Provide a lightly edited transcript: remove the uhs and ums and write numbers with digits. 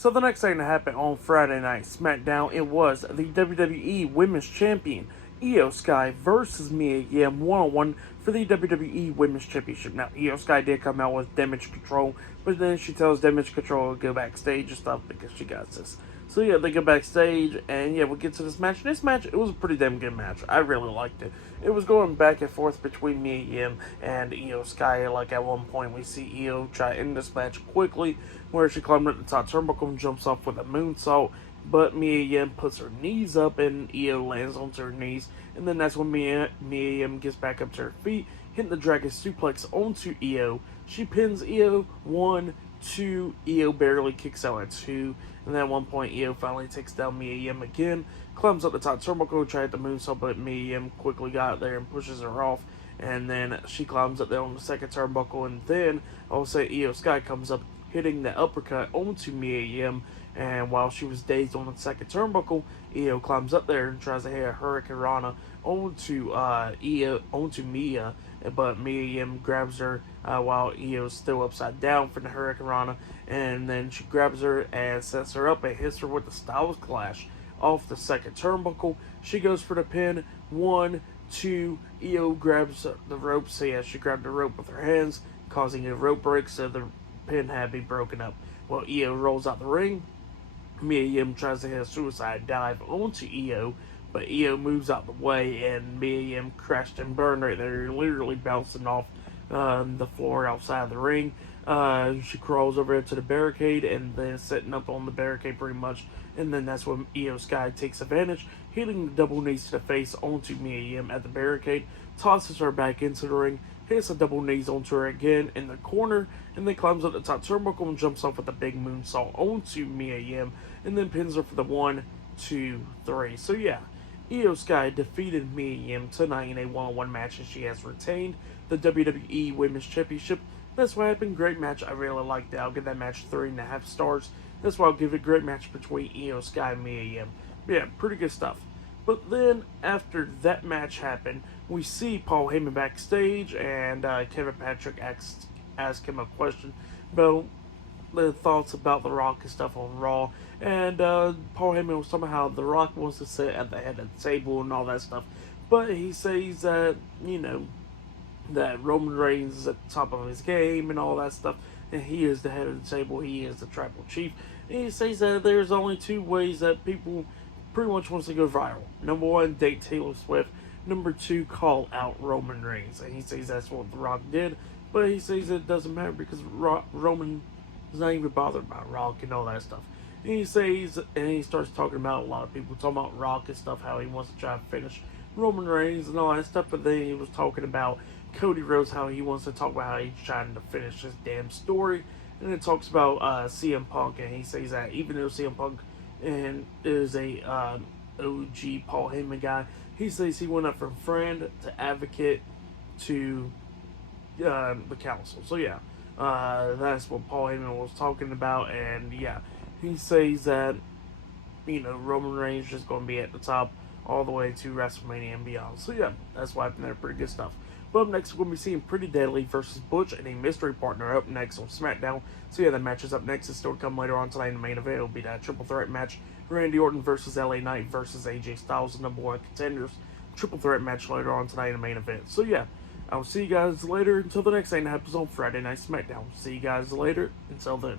So the next thing that happened on Friday Night SmackDown, it was the WWE Women's Champion Io Sky versus Mia Yim one-on-one for the WWE Women's Championship. Now, Io Sky did come out with Damage Control, but then she tells Damage Control to go backstage and stuff because she got this. So yeah, they go backstage, and yeah, we'll get to this match. This match, it was a pretty damn good match. I really liked it. It was going back and forth between Mia Yim and Io Sky. Like at one point, we see Io try to end this match quickly, where she climbed up the top turnbuckle and jumps off with a moonsault. But Mia Yim puts her knees up, and Io lands onto her knees. And then that's when Mia Yim gets back up to her feet, hitting the dragon suplex onto Io. She pins Io 1, 2. Io barely kicks out at 2. And then at one point, Io finally takes down Mia Yim again, climbs up the top turnbuckle, tried the moonsault, but Mia Yim quickly got there and pushes her off. And then she climbs up there on the second turnbuckle, and then all of a sudden, Io Sky comes up, hitting the uppercut onto Mia Yim. And while she was dazed on the second turnbuckle, Io climbs up there and tries to hit a Hurricane Rana onto Mia, but Mia Yim grabs her while Io's still upside down for the Hurricane Rana, and then she grabs her and sets her up and hits her with the Styles Clash off the second turnbuckle. She goes for the pin. 1, 2. Io grabs the rope. So yeah, she grabbed the rope with her hands, causing a rope break, so the pin had to be broken up. Well, Io rolls out the ring. Mia Yim tries to hit a suicide dive onto Io, but Io moves out the way, and Mia Yim crashed and burned right there, literally bouncing off the floor outside of the ring. She crawls over into the barricade and then setting up on the barricade pretty much, and then that's when Io Sky takes advantage, hitting the double knees to the face onto Mia Yim at the barricade, tosses her back into the ring, hits a double knees onto her again in the corner, and then climbs up the top turnbuckle and jumps off with a big moonsault onto Mia Yim, and then pins her for the 1, 2, 3. So yeah, Io Sky defeated Mia Yim tonight in a one-on-one match, and she has retained the WWE Women's Championship. That's what happened. Great match. I really liked it. I'll give that match 3.5 stars. That's why I'll give it a great match between Io Sky and Mia Yim. Yeah, pretty good stuff. But then, after that match happened, we see Paul Heyman backstage, and Kevin Patrick asked him a question about the thoughts about The Rock and stuff on Raw. And Paul Heyman was talking about how The Rock wants to sit at the head of the table and all that stuff. But he says that, that Roman Reigns is at the top of his game and all that stuff. And he is the head of the table. He is the tribal chief. And he says that there's only 2 ways that people pretty much wants to go viral. Number 1, date Taylor Swift. Number 2, call out Roman Reigns. And he says that's what The Rock did. But he says it doesn't matter because Roman is not even bothered by Rock and all that stuff. And he says, and he starts talking about a lot of people talking about Rock and stuff, how he wants to try to finish Roman Reigns and all that stuff. But then he was talking about Cody Rhodes, how he wants to talk about how he's trying to finish his damn story. And it talks about CM Punk, and he says that even though CM Punk is a OG Paul Heyman guy, he says he went up from friend to advocate to the council. So yeah, that's what Paul Heyman was talking about, and yeah, he says that Roman Reigns is just going to be at the top all the way to WrestleMania and beyond. So yeah, that's why I think they're pretty good stuff. But up next, we're going to be seeing Pretty Deadly versus Butch and a mystery partner up next on SmackDown. So yeah, that match is up next. It's still to come later on tonight in the main event. It'll be that triple threat match. Randy Orton versus LA Knight versus AJ Styles, the number 1 contenders. Triple threat match later on tonight in the main event. So yeah, I will see you guys later until the next thing that happens on Friday Night SmackDown. See you guys later. Until then.